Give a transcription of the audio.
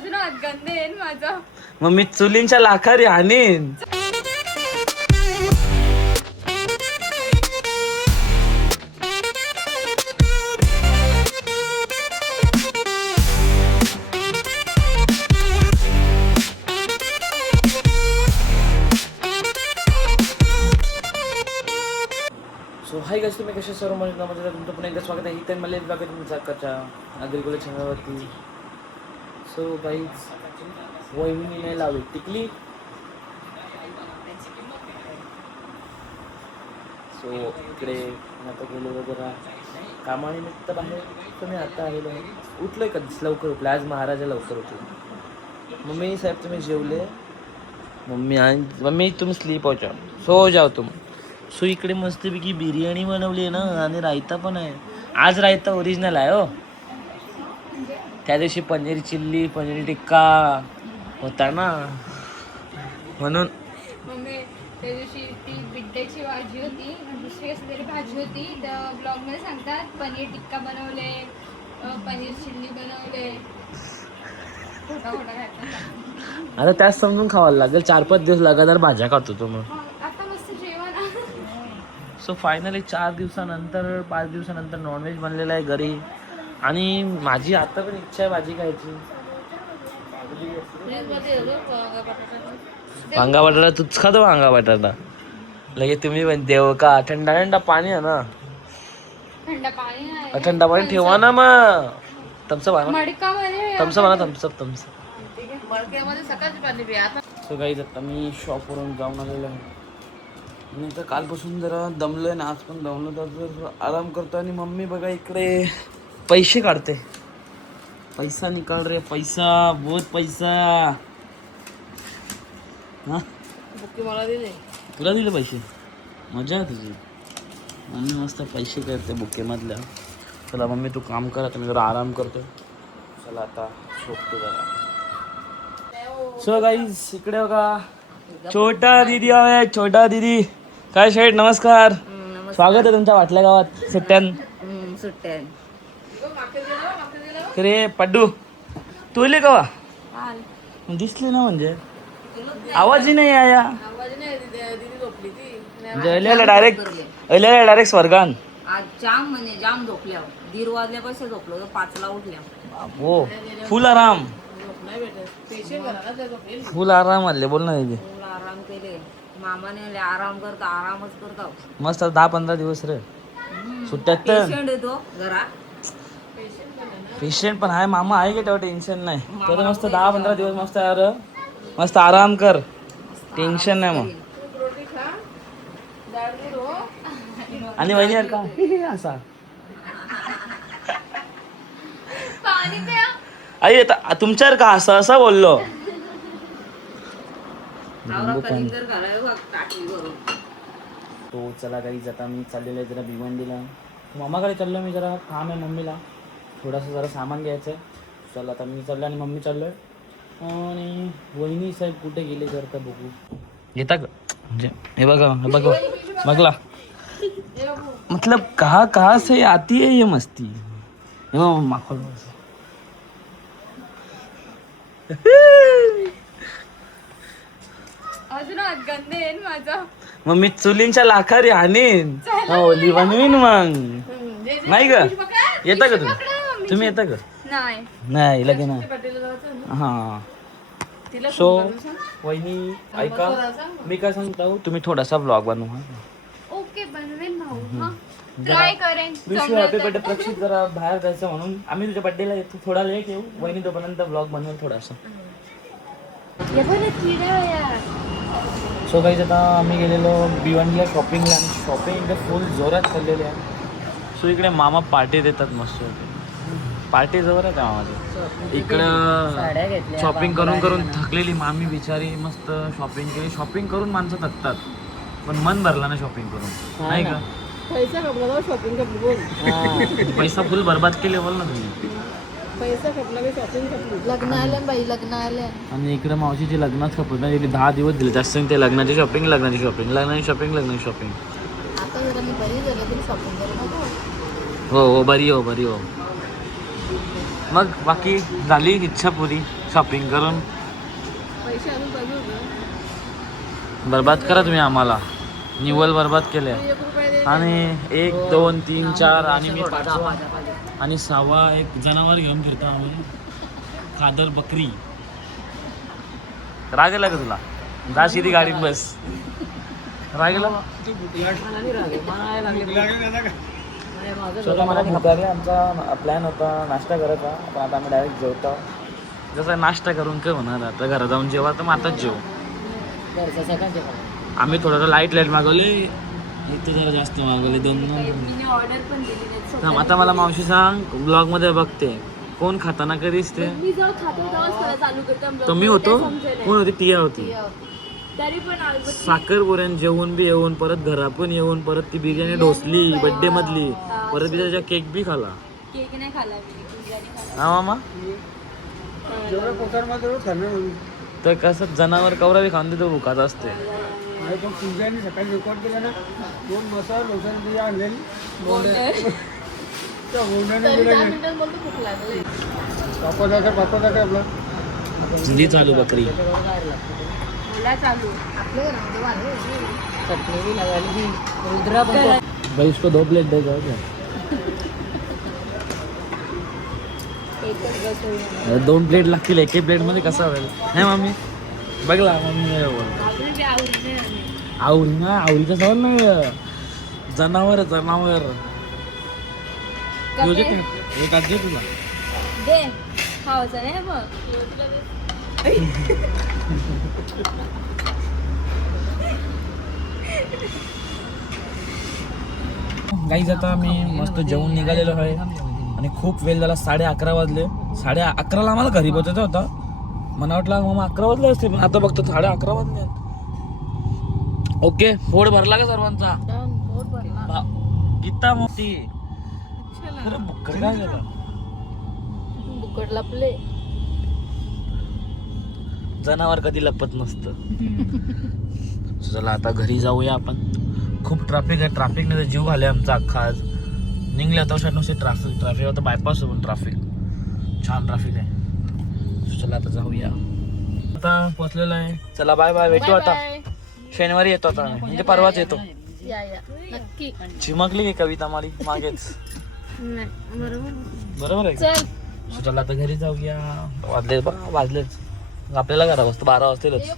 अजून हात गंदे आहे माझा. मग मी चुलींच्या लाखारी आणीन. सो हाय गाइस, तुम्ही कशा सर्व म्हणजे तुमचं पुन्हा एकदा स्वागत आहे. इथे मला ब्लॉग तुमचा कच्चा अग्रिकुलर चॅनलवरती. सो गाईज, वहिनी नाही लावली टिकली. सो इकडे आता गेलो जरा कामानिमित्त बाहेर. तुम्ही आता आलेलो आहे. उठलोय का लवकर उठलं आज. महाराजा लवकर उठले. मम्मी साहेब तुम्ही जेवले. मम्मी तुम्ही स्लीप हो जाओ, सो जाओ तुम. सो इकडे मस्तपैकी बिर्याणी बनवली आहे ना, आणि रायता पण आहे. आज रायता ओरिजिनल आहे हो. त्या दिवशी पनीर चिल्ली पनीर टिक्का होता ना, म्हणून. मम्मी त्या दिवशी ती बिड्ड्याची भाजी होती, दुसरी कसली तरी भाजी होती. त्या ब्लॉगमध्ये सांगतात पनीर टिक्का बनवले, पनीर चिल्ली बनवले. खोटा खोटा खायचा. आता त्याच समजून खावायला लागेल. 4-5 दिवस लगातार भाज्या खातो तो मग. आता मस्त जेवण. सो फायनली 4 दिवसानंतर 5 दिवसानंतर नॉनव्हेज बनलेलं आहे घरी. आणि माझी आता पण इच्छा आहे भाजी खायची. वांगा बटाटा तूच खातो. वांगा बटाटा लगे तुम्ही पण देव का. थंडा थंडा पाणी आहे ना. थंड पाणी नाही. थंडा पाणी ठेवा ना मग. थम्सअप आणा. मडकामध्ये थम्सअप आणा. थम्सअप मडक्यामध्ये सकाळची पाणी पिया. सो गाईज, आता मी शॉपवरून जाऊन आलेलो आहे. मी तर कालपासून जरा दमलोय ना, आज पण दमलो तर आराम करतो. आणि मम्मी बघा इकडे पैसे काढते. पैसा निकाल रे पैसा, बहुत पैसा. हा बुक्की मला दिले. तुला दिले पैसे, मजा आहे तुझी. मम्मी मस्त पैसे करते बुकेमधल्या. चला मम्मी तू काम कर, आता मी जरा आराम करतो. चला आता झोपतो जरा. सो गाईज, इकडे बघा छोटा दिदी आहे. छोटा दिदी काय शेठ, नमस्कार. स्वागत आहे तुमच्या वाटल्या गावात सुट्ट्यान. रे पड्डू तू इले कवा दिसले ना, म्हणजे आवाजही नाही आया. डायरेक्ट स्वर्गान. आज जाम म्हणजे जाम झोपल्या. 1:30 वाजल्या पैसे झोपलो, 5ला उठल्या. हो फुल आराम. फुल आराम आले बोल ना दीदी. फुल आराम केले. मामाने आराम करता, आरामच करता. मस्त 10-15 दिवस रे सुट्ट्यात. तर पेशंट येतो घरात. पेशंट पण आहे. मामा आहे की तेव्हा टेन्शन नाही. तर मस्त 10-15 दिवस मस्त यार, मस्त आराम कर. टेन्शन नाही मग. आणि वहिनी यार का असा पाणी प्या. आई तुमच्यावर का असं असं बोललो. कलिंगड घालाय टाकली भरून. तो चला काही आता मी चाललेलो आहे जरा भिवंडीला. मामाकडे चाललो मी, जरा काम आहे मम्मीला. थोडंसं जरा सामान घ्यायचं आहे. चला आता मी चाललो आणि मम्मी चाललो आहे. आणि वहिनी साहेब कुठे गेले जर का बघू. येता का म्हणजे हे बघा बघला मतलब कहाँ से आती है ये मस्ती. हे बघ माखोल अजून हात गंदे आहे माझा. मग मी चुलींच्या लाखारी आणीन. ओली बनवीन मग. नाही का येता का तुम्ही येता का. नाही लगे ना. हा सो वहिनी ऐका, मी काय सांगतो, तुम्ही थोडासा ब्लॉग बनवा. ओके बनवेन भाऊ. ट्राय करेन. Wish happy birthday Prakshit. जरा बाहेर जायचं म्हणून आम्ही तुझ्या बर्थडेला येतो. थोडा लेट येऊ. वहिनी तोपर्यंत ब्लॉग बनवेल थोडासा. सो काही आता आम्ही गेलेलो भिवंडीला शॉपिंगला. आणि शॉपिंग इकडे फुल जोरात चाललेली आहे. सो इकडे मामा पार्टी देतात मस्त. पार्टी जोरात आहे मामाची. इकडं शॉपिंग करून थकलेली मामी बिचारी मस्त शॉपिंग केली. शॉपिंग करून माणसं थकतात, पण मन भरला ना शॉपिंग करून, नाही का. पैसा खपला शॉपिंग खपली बोल. पैसा फुल बर्बाद केले बोल ना तुम्ही. पैसा खपला की शॉपिंग खपली. लग्न आले बाई, लग्न आले. आणि इकडे मावशीची लग्नात खपत नाही. 10 दिवस दिले जास्त. ते लग्नाची शॉपिंग लग्नाची शॉपिंग. आता जरा मी बरी झाली तरी शॉपिंग करू नको. हो बरी हो. मग बाकी झाली इच्छा पुरी. शॉपिंग करून पैसे अजून कमी होतं. बर्बाद करा तुम्ही आम्हाला. निव्वळ बर्बाद केले. 1 रुपये दे. आणि 1 2 3 4 आणि मी 5वा आणि 6वा एक जनावर घेऊन फिरतो आम्ही. खादर बकरी. राग आला का तुला? जा सीधी गाडीत बस. राग आला? चला मला भूक लागली. आमचा प्लॅन होता नाश्ता करायचा, पण आता आम्ही डायरेक्ट जेवतो. जसं नाश्ता करून काय होणार, आता घरात जाऊन जेवा तर मग आताच जेव. आम्ही थोडंसं लाईट मागवले, इथे जरा जास्त मागवले 2. मी ऑर्डर पण दिली नाही. आता मला मावशी सांग, ब्लॉग मध्ये बघते कोण खाताना कधीच ते. मी जेव्हा खातो तेव्हाच मला चालू करतो. तो मी होतो, कोण होती? टिया होती. तरी पण साखर बोऱ्यान जेवून बी येऊन परत घरापण येऊन परत ती बिर्याणी ढोसली बर्थडे मधली, परत बी त्याच्या केक बी खाला. केक नाही खाला मी, बिर्याणी खाल्ली. हा मामा. तर कसं जनावर कवरा बी खाऊन देतो, भुकाच असते. सकाळी रेकॉर्ड केलं ना 2 मसाला लोकांनी आणलेली पापा दाखव आपला जुदी चालू बकरी. मला चालू भाई इसको 2 प्लेट दे जाओ क्या? एकच बसवली. 2 प्लेट लागतील. 1 प्लेट मध्ये कसं होईल? नाही मम्मी बघला मम्मी आपण जे आवडते आम्ही. आवडी ना, आवडीचा सवाल नाही. जनावर जनावर कपडे एक आज दे तुला. दे खावायचं नाही मग. गाईज आता मी मस्त जेवून निघालेलो आहे आणि खूप वेळ झाला. 11:30 वाजले. 11:30ला आम्हाला घरी पोहोचायचं होता. मला वाटलं मामा 11 वाजले असते, पण आता बघतो 11:30 वाजले. ओके, पोट भरला का सर्वांचा? गीता मोठी खरं बुक्कड काय झालं? बुकट लपले. जनावर कधी लपत नसतं. चला आता घरी जाऊया आपण. खूप ट्रॅफिक आहे. ट्रॅफिक नाही तर जीव घाले आमचा अख्खा. आज निघले आता नुसते ट्रॅफिक होतं. बायपास सोडून ट्रॅफिक, छान ट्रॅफिक आहे. चला आता जाऊया. आता पोचलेला आहे. चला बाय बाय. भेटू आता शनिवारी येतो आता, म्हणजे परवाच येतो. या नक्की. चिमकली की कविता मारी मागेच. बरोबर आहे. चल चला आता घरी जाऊया. वाजलेच आपल्याला घरा वाजता 12 वाजतीलच.